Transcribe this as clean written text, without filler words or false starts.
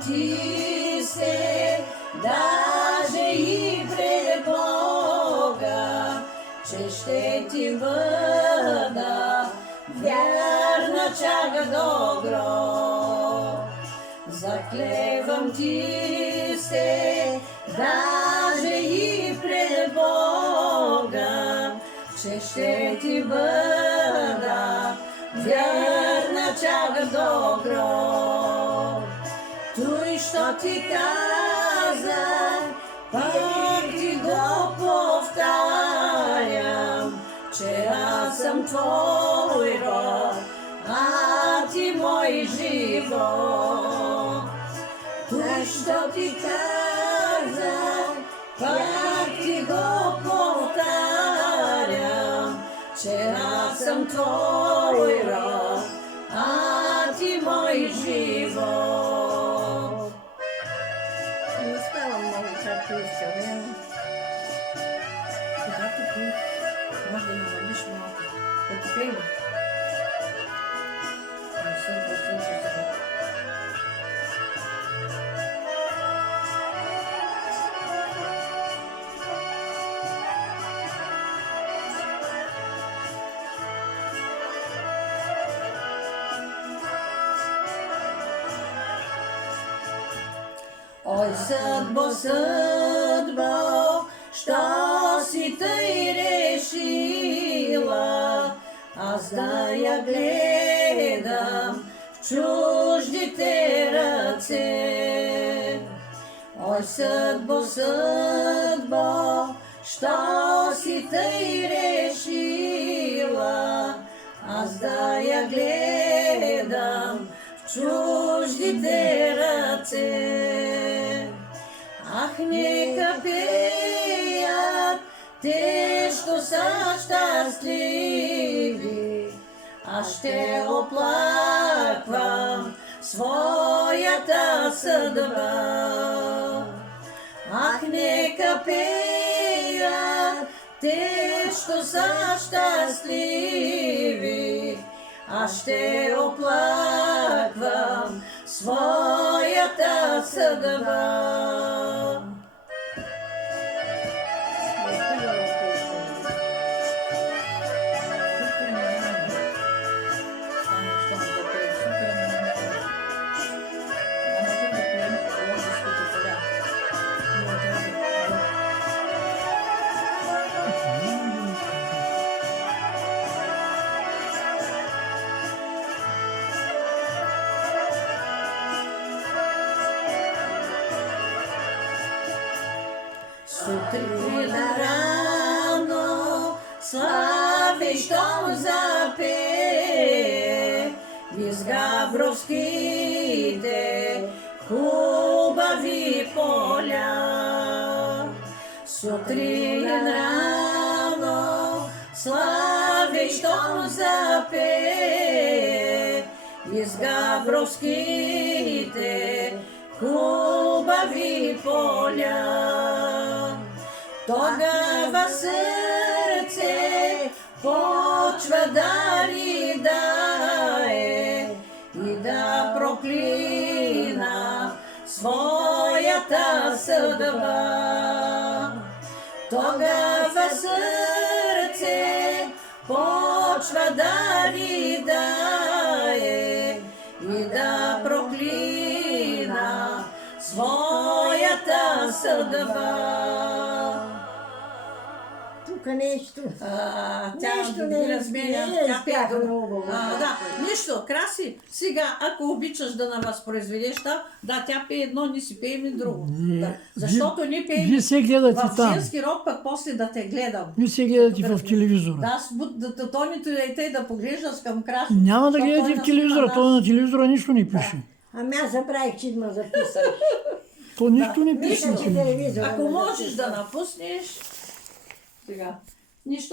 Заклевам ти се, даже и пред Бога, че ще ти бъда вярна чак до гроб. Заклевам ти се, даже и пред Бога, че ще ти бъда вярна чак до гроб. Той, що ти каза, пак ти го повтарям, че аз съм твой роб, а ти мой живот. Той, що ти каза, пак ти го повтарям, че аз съм твой роб, а ти мой живот. Не става много както искаме. Когато ти може да намалиш малко. Да ти пеем. Не съм послушал сега. Ой, съдбо, съдбо, що си тъй решила, аз да я гледам в чуждите ръце. Ой, съдбо, съдбо, що си тъй решила, аз да я гледам в чуждите ръце. Ах, нека пеят те, що са щастливи, аз ще оплаквам своята съдба. Ах, нека пеят те, що са щастливи, аз ще оплаквам своята съдба. Сутрин рано слави, щом запее из габровските хубави поля. Сутрин рано слави, щом запее из габровските хубави поля. Тогава сърце почва да ридае и да проклина своята съдба. Тогава сърце почва да ридае и да проклина своята съдба. Тук нещо. Тя Нещо не разменя. Тя спяха пяха. много. Да, нищо, Краси. Сега, ако обичаш да навъзпроизведеш, да, тя пее едно, ние си пеем и друго. Не, Да, защото ние пеем Вие се гледате в там. женски род, пък после да те гледам. Вие се гледате в телевизора. Да, Тонито и те да поглеждаш към Краси. Няма да защото гледате той в телевизора, наснима то на телевизора нищо не пише. Ами аз забравих, че ме записах. То нищо не пише Мисля, на че телевизора. телевизора. Ако ме можеш записах. да напуснеш, сега, нищо.